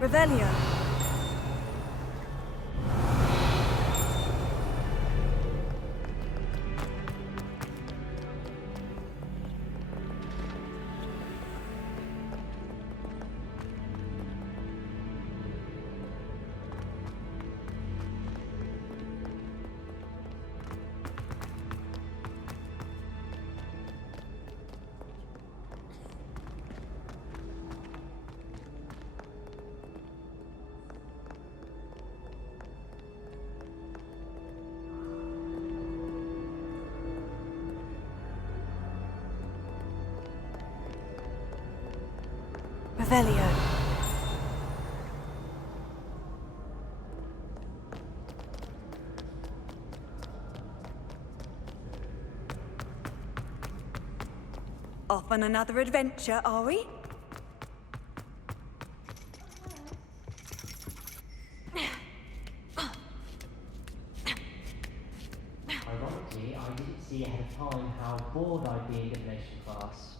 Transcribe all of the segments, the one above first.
Revelio. Revelio. Off on another adventure, are we? Ironically, I didn't see ahead of time how bored I'd be in divination class.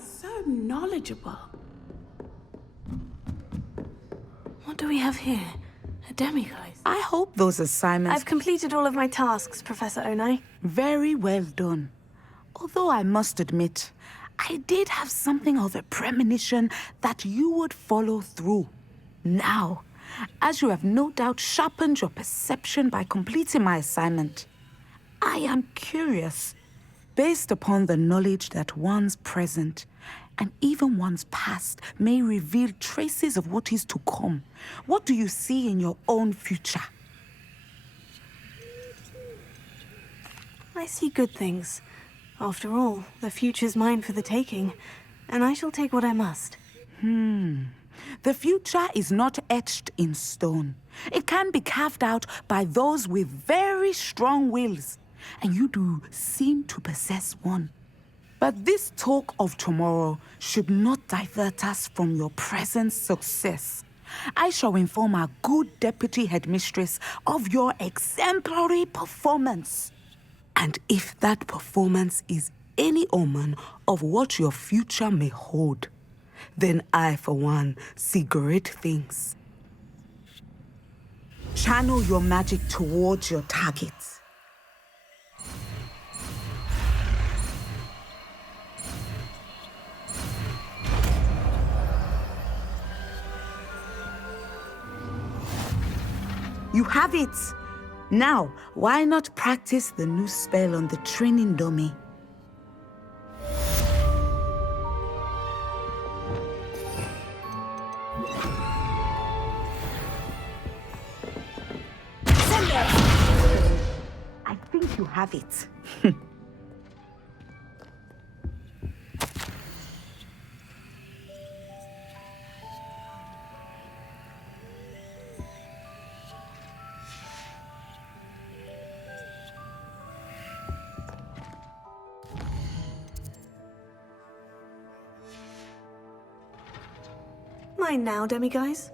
So knowledgeable. What do we have here? A demiguise. I hope those assignments... I've completed all of my tasks, Professor Onai. Very well done. Although I must admit, I did have something of a premonition that you would follow through. Now, as you have no doubt sharpened your perception by completing my assignment, I am curious, based upon the knowledge that one's present and even one's past may reveal traces of what is to come. What do you see in your own future? I see good things. After all, the future's mine for the taking, and I shall take what I must. The future is not etched in stone. It can be carved out by those with very strong wills, and you do seem to possess one. But this talk of tomorrow should not divert us from your present success. I shall inform our good deputy headmistress of your exemplary performance. And if that performance is any omen of what your future may hold, then I, for one, see great things. Channel your magic towards your targets. You have it! Now, why not practice the new spell on the training dummy? I think you have it. Mine now, demiguise.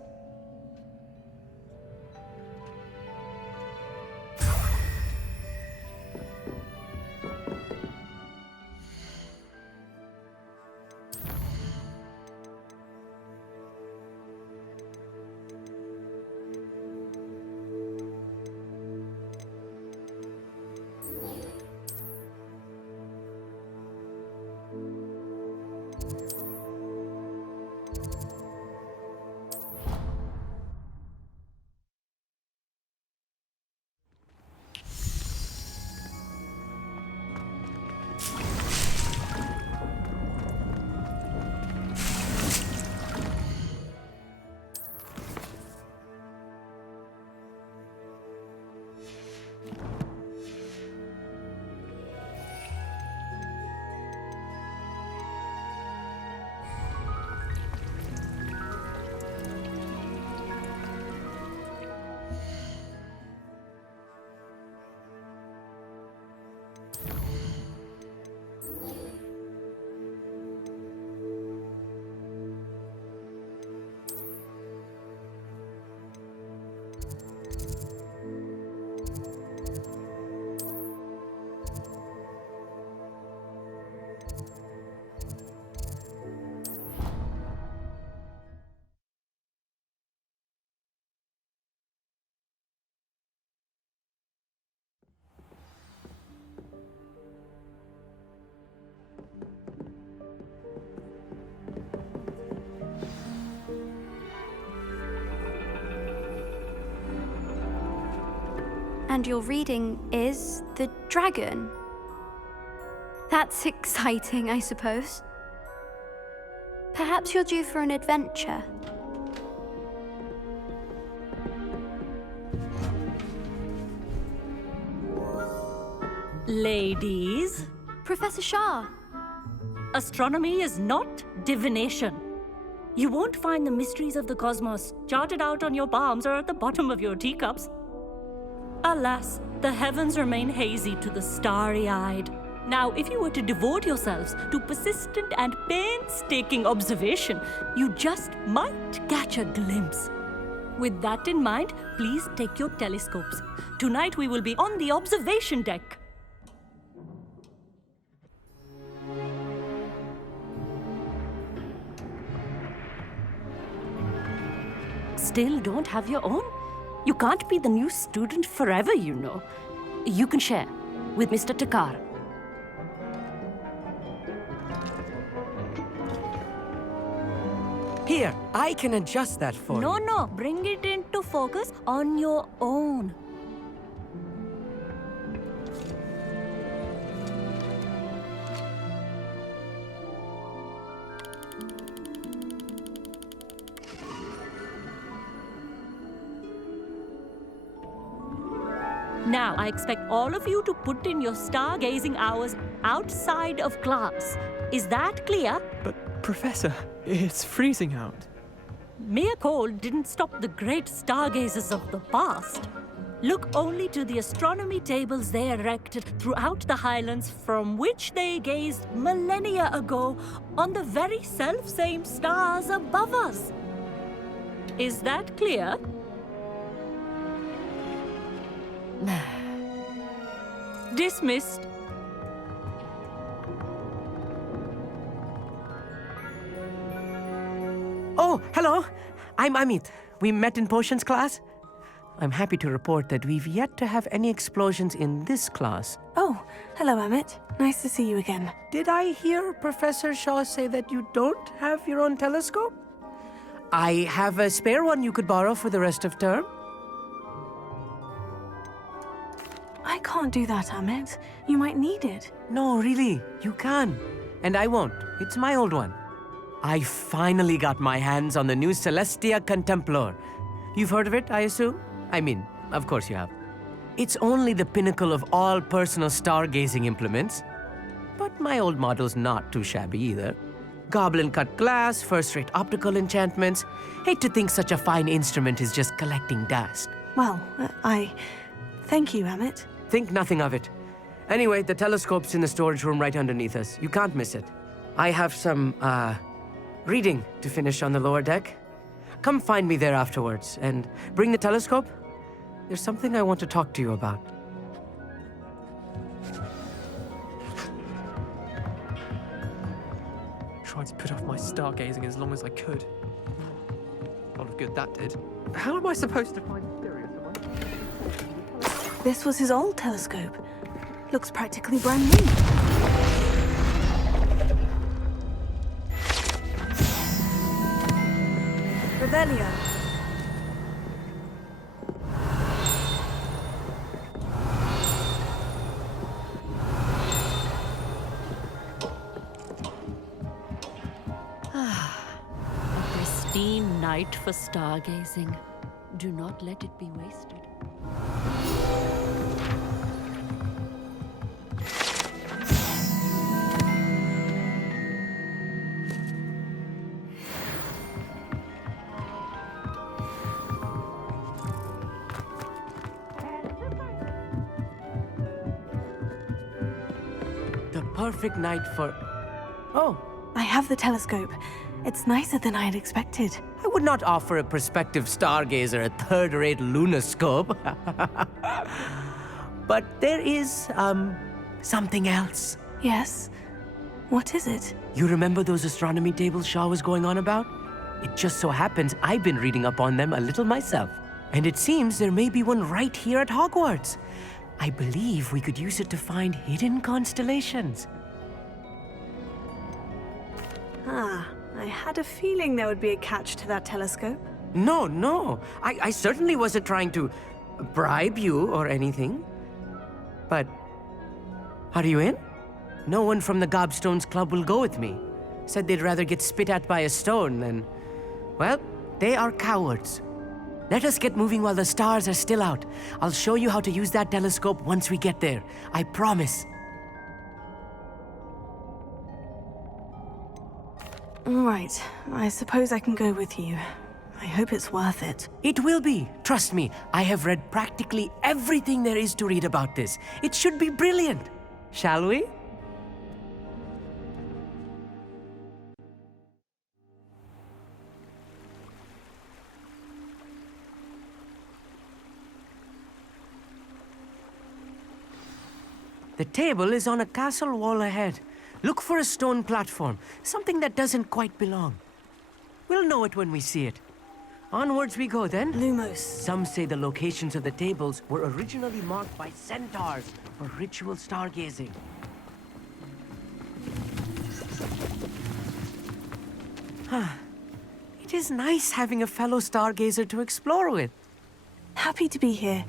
And your reading is the dragon. That's exciting, I suppose. Perhaps you're due for an adventure. Ladies, Professor Shah. astronomy is not divination. You won't find the mysteries of the cosmos charted out on your palms or at the bottom of your teacups. Alas, the heavens remain hazy to the starry-eyed. Now, if you were to devote yourselves to persistent and painstaking observation, you just might catch a glimpse. With that in mind, please take your telescopes. Tonight we will be on the observation deck. Still don't have your own? You can't be the new student forever, you know. You can share with Mr. Takar. Here, I can adjust that for you. No, bring it into focus on your own. Now, I expect all of you to put in your stargazing hours outside of class. Is that clear? But, Professor, it's freezing out. Mere cold didn't stop the great stargazers of the past. Look only to the astronomy tables they erected throughout the highlands from which they gazed millennia ago on the very self-same stars above us. Is that clear? Dismissed. Oh, hello. I'm Amit. We met in potions class. I'm happy to report that we've yet to have any explosions in this class. Oh, hello, Amit. Nice to see you again. Did I hear Professor Shaw say that you don't have your own telescope? I have a spare one you could borrow for the rest of term. I can't do that, Amit. You might need it. No, really, you can. And I won't. It's my old one. I finally got my hands on the new Celestia Contemplar. You've heard of it, I assume? I mean, of course you have. It's only the pinnacle of all personal stargazing implements. But my old model's not too shabby either. Goblin-cut glass, first-rate optical enchantments. Hate to think such a fine instrument is just collecting dust. Well, thank you, Amit. Think nothing of it. Anyway, the telescope's in the storage room right underneath us. You can't miss it. I have some, reading to finish on the lower deck. Come find me there afterwards, and bring the telescope. There's something I want to talk to you about. Tried to put off my stargazing as long as I could. A lot of good that did. How am I supposed to find Sirius? This was his old telescope. Looks practically brand new. Revelio. A pristine night for stargazing. Do not let it be wasted. The perfect night for... Oh, I have the telescope. It's nicer than I had expected. I would not offer a prospective stargazer a third-rate lunoscope. But there is, something else. Yes? What is it? You remember those astronomy tables Shaw was going on about? It just so happens I've been reading up on them a little myself. And it seems there may be one right here at Hogwarts. I believe we could use it to find hidden constellations. I had a feeling there would be a catch to that telescope. No. I certainly wasn't trying to... bribe you or anything. But are you in? No one from the Gobstones Club will go with me. Said they'd rather get spit at by a stone than... Well, they are cowards. Let us get moving while the stars are still out. I'll show you how to use that telescope once we get there. I promise. Right, I suppose I can go with you. I hope it's worth it. It will be. Trust me, I have read practically everything there is to read about this. It should be brilliant. Shall we? The table is on a castle wall ahead. Look for a stone platform, something that doesn't quite belong. We'll know it when we see it. Onwards we go then. Lumos. Some say the locations of the tables were originally marked by centaurs for ritual stargazing. It is nice having a fellow stargazer to explore with. Happy to be here.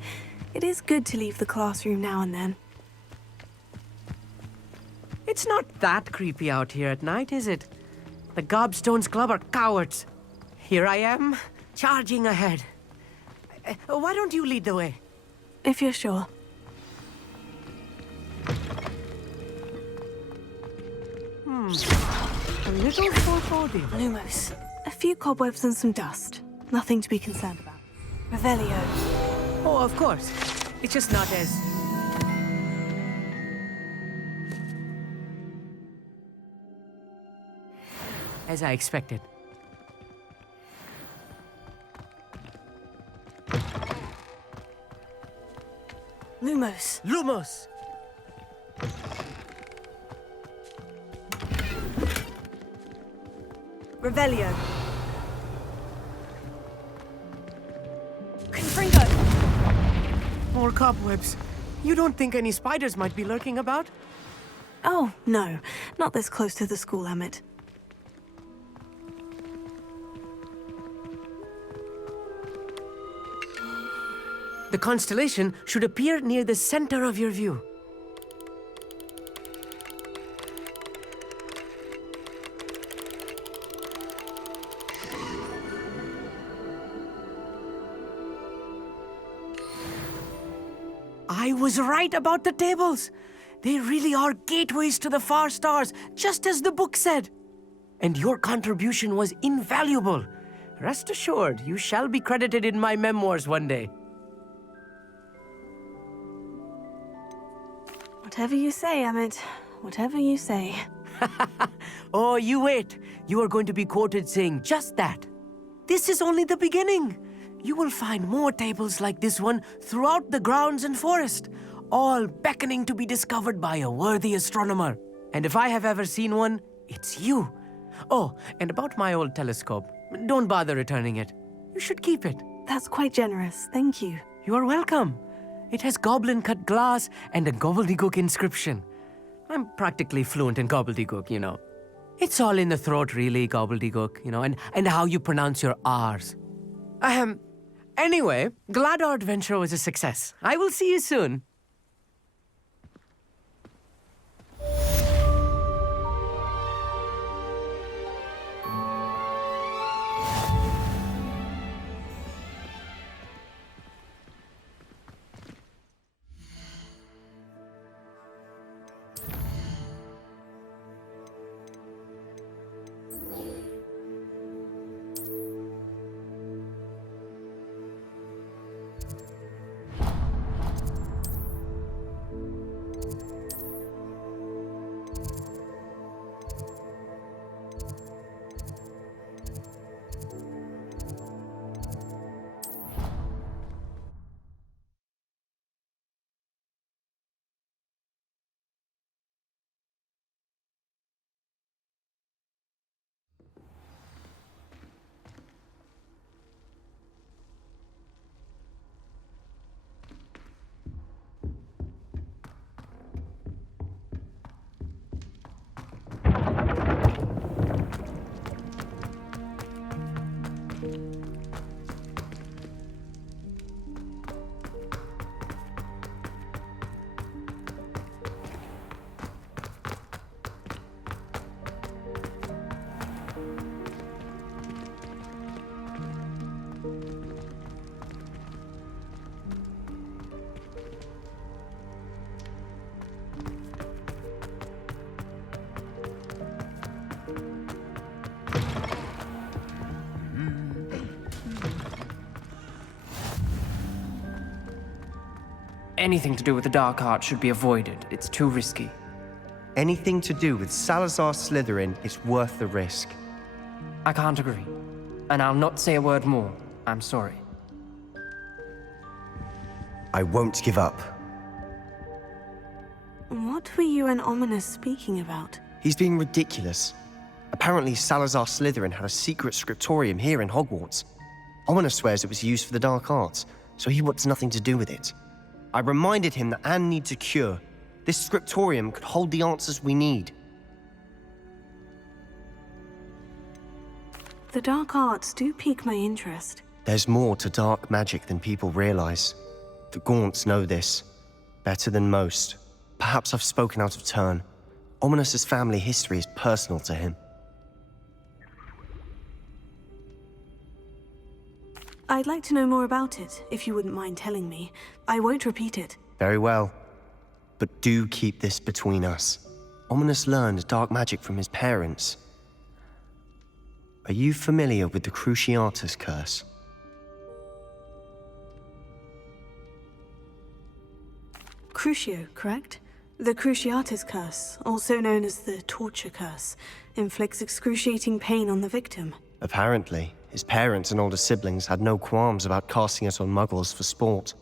It is good to leave the classroom now and then. It's not that creepy out here at night, is it? The Gobstones Club are cowards. Here I am, charging ahead. Why don't you lead the way? If you're sure. A little foreboding. Lumos. A few cobwebs and some dust. Nothing to be concerned about. Revelio. Oh, of course. It's just not as I expected. Lumos. Lumos! Revelio. Confringo. More cobwebs. You don't think any spiders might be lurking about? Oh, no. Not this close to the school, Emmett. The constellation should appear near the center of your view. I was right about the tables. They really are gateways to the far stars, just as the book said. And your contribution was invaluable. Rest assured, you shall be credited in my memoirs one day. Whatever you say, Emmett. Whatever you say. Oh, you wait. You are going to be quoted saying just that. This is only the beginning. You will find more tables like this one throughout the grounds and forest, all beckoning to be discovered by a worthy astronomer. And if I have ever seen one, it's you. Oh, and about my old telescope, don't bother returning it. You should keep it. That's quite generous. Thank you. You are welcome. It has goblin-cut glass and a gobbledygook inscription. I'm practically fluent in gobbledygook, you know. It's all in the throat, really, gobbledygook, you know, and how you pronounce your R's. Anyway, glad our adventure was a success. I will see you soon. Anything to do with the dark arts should be avoided. It's too risky. Anything to do with Salazar Slytherin is worth the risk. I can't agree. And I'll not say a word more. I'm sorry. I won't give up. What were you and Ominous speaking about? He's being ridiculous. Apparently, Salazar Slytherin had a secret scriptorium here in Hogwarts. Ominous swears it was used for the dark arts, so he wants nothing to do with it. I reminded him that Anne needs a cure. This scriptorium could hold the answers we need. The dark arts do pique my interest. There's more to dark magic than people realize. The Gaunts know this better than most. Perhaps I've spoken out of turn. Ominous's family history is personal to him. I'd like to know more about it, if you wouldn't mind telling me. I won't repeat it. Very well. But do keep this between us. Ominous learned dark magic from his parents. Are you familiar with the Cruciatus curse? Crucio, correct? The Cruciatus curse, also known as the torture curse, inflicts excruciating pain on the victim. Apparently, his parents and older siblings had no qualms about casting it on muggles for sport.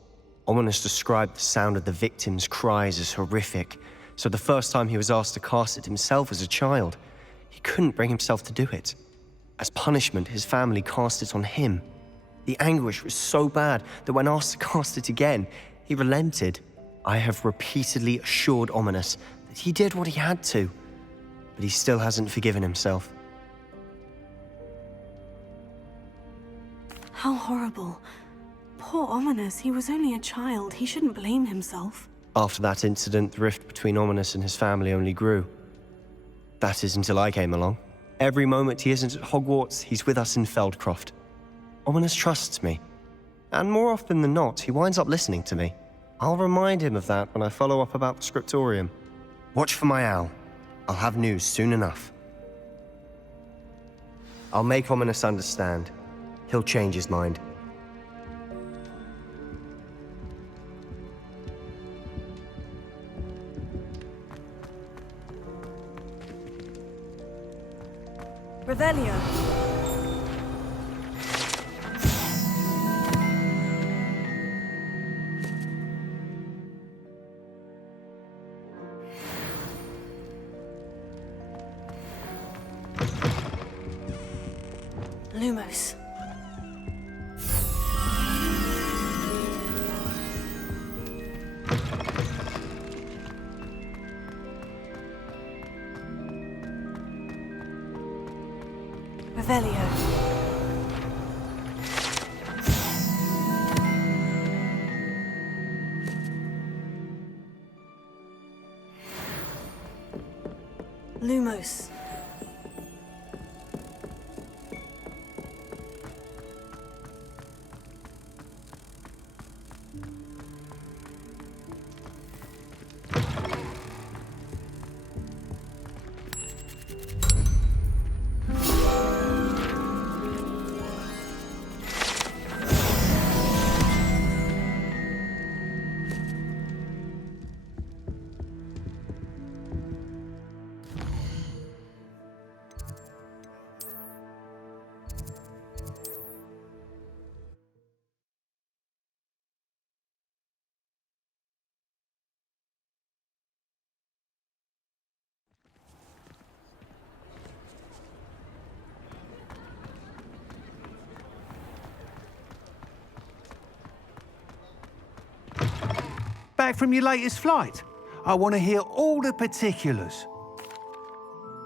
Ominous described the sound of the victim's cries as horrific, so the first time he was asked to cast it himself as a child, he couldn't bring himself to do it. As punishment, his family cast it on him. The anguish was so bad that when asked to cast it again, he relented. I have repeatedly assured Ominous that he did what he had to, but he still hasn't forgiven himself. How horrible. Poor Ominous, he was only a child. He shouldn't blame himself. After that incident, the rift between Ominous and his family only grew. That is until I came along. Every moment he isn't at Hogwarts, he's with us in Feldcroft. Ominous trusts me. And more often than not, he winds up listening to me. I'll remind him of that when I follow up about the scriptorium. Watch for my owl. I'll have news soon enough. I'll make Ominous understand. He'll change his mind. Revelio. Lumos. Revelio. Lumos. Back from your latest flight? I want to hear all the particulars.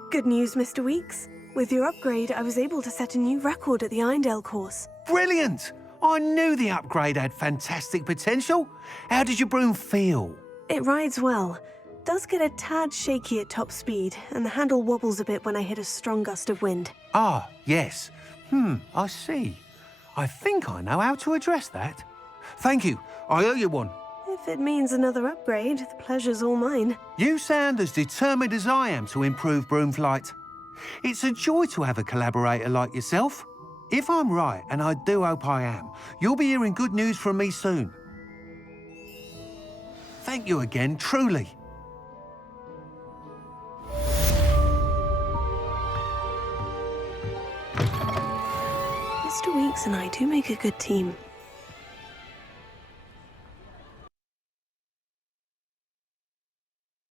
Good news, Mr. Weeks. With your upgrade, I was able to set a new record at the Irondale course. Brilliant! I knew the upgrade had fantastic potential. How did your broom feel? It rides well. Does get a tad shaky at top speed, and the handle wobbles a bit when I hit a strong gust of wind. Ah, yes. I see. I think I know how to address that. Thank you. I owe you one. If it means another upgrade, the pleasure's all mine. You sound as determined as I am to improve broom flight. It's a joy to have a collaborator like yourself. If I'm right, and I do hope I am, you'll be hearing good news from me soon. Thank you again, truly. Mr. Weeks and I do make a good team.